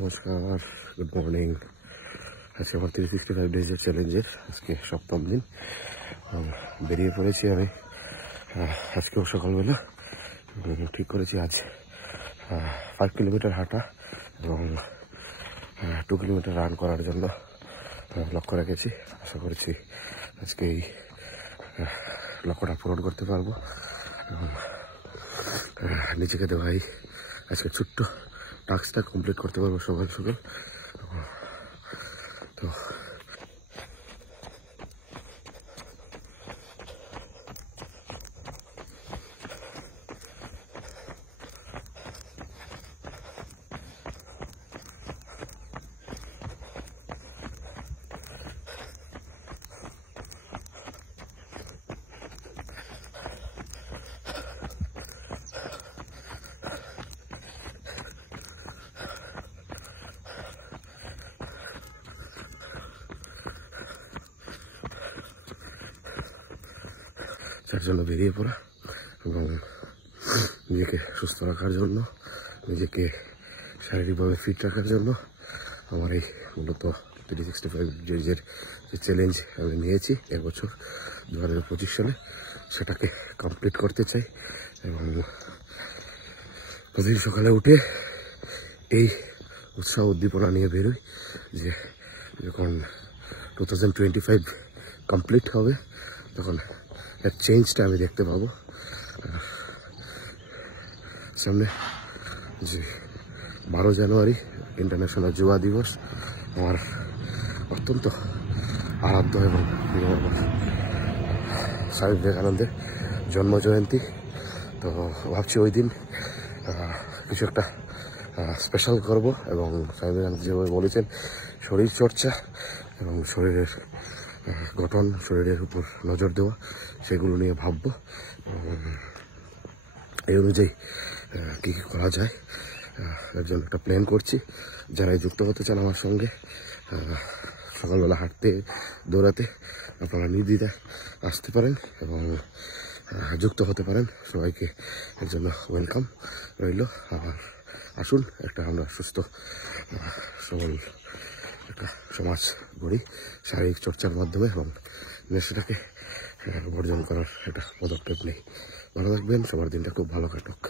নমস্কার, good morning. আজকে আমার 365 ডেজের চ্যালেঞ্জের আজকে 7ম দিন। বেরিয়ে পড়েছি আমি আজকেও সকালবেলা। ঠিক করেছি আজ 5 কিলোমিটার হাঁটা এবং 2 কিলোমিটার রান করার জন্য লক্ষ্য রেখেছি। আশা করছি আজকে এই লক্ষ্যটা পূরণ করতে পারবো এবং নিজেকে দেওয়াই আজকে ছোট্ট টাস্কটা কমপ্লিট করতে পারবো সকাল সকাল। তো যার জন্য বেরিয়ে পড়া এবং নিজেকে সুস্থ রাখার জন্য, নিজেকে শারীরিকভাবে ফিট রাখার জন্য আমার এই মূলত 365 ডেজের যে চ্যালেঞ্জ আমি নিয়েছি এবছর 2025 সালে, সেটাকে কমপ্লিট করতে চাই। এবং প্রতিদিন সকালে উঠে এই উৎসাহ উদ্দীপনা নিয়ে বেরোই যে যখন 2025 কমপ্লিট হবে তখন এর চেঞ্জটা আমি দেখতে পাবো। সামনে যে 12 জানুয়ারি ইন্টারন্যাশনাল যুবা দিবস, আমার অত্যন্ত আরাধ্য এবং প্রিয় স্বামী বিবেকানন্দের জন্ম জয়ন্তী। তো ভাবছি ওই দিন কিছু একটা স্পেশাল করব এবং স্বামী বিবেকানন্দ যেভাবে বলেছেন শরীর চর্চা এবং শরীরের গঠন, শরীরের উপর নজর দেওয়া, সেগুলো নিয়ে ভাববো। এই অনুযায়ী কী কী করা যায় এর জন্য একটা প্ল্যান করছি। যারা যুক্ত হতে চান আমার সঙ্গে সকালবেলা হাঁটতে দৌড়াতে, আপনারা নির্দ্বিধায় আসতে পারেন এবং যুক্ত হতে পারেন। সবাইকে এর জন্য ওয়েলকাম রইল। আর আসুন একটা আমরা সুস্থ সবল একটা সমাজ গড়ি শারীরিক চর্চার মাধ্যমে এবং নেশাটাকে বর্জন করার একটা পদক্ষেপ নেই। ভালো থাকবেন, সবার দিনটা খুব ভালো কাটুক।